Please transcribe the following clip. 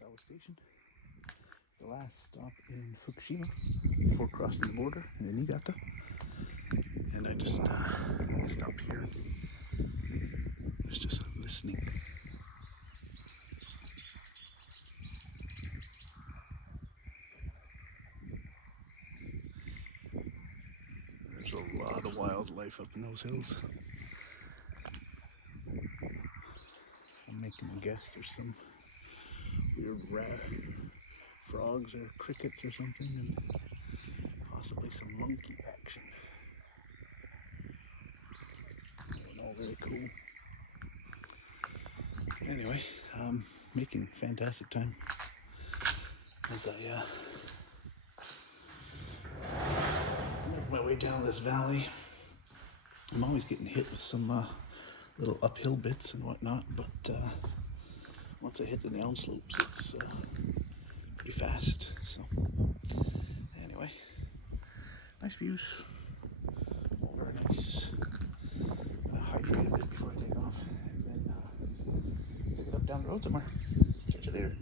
Fukushima station. The last stop in Fukushima before crossing the border in Niigata. And I just stopped here and was just listening. There's a lot of wildlife up in those hills. I'm making a guess there's some weird frogs or crickets or something, and possibly some monkey action. All very cool. Anyway, making fantastic time as I make my way down this valley. I'm always getting hit with some little uphill bits and whatnot, but once I hit the down slopes, it's pretty fast. So anyway, nice views. All very nice. I'm gonna hydrate a bit before I take off, and then pick it up down the road somewhere. Catch you later.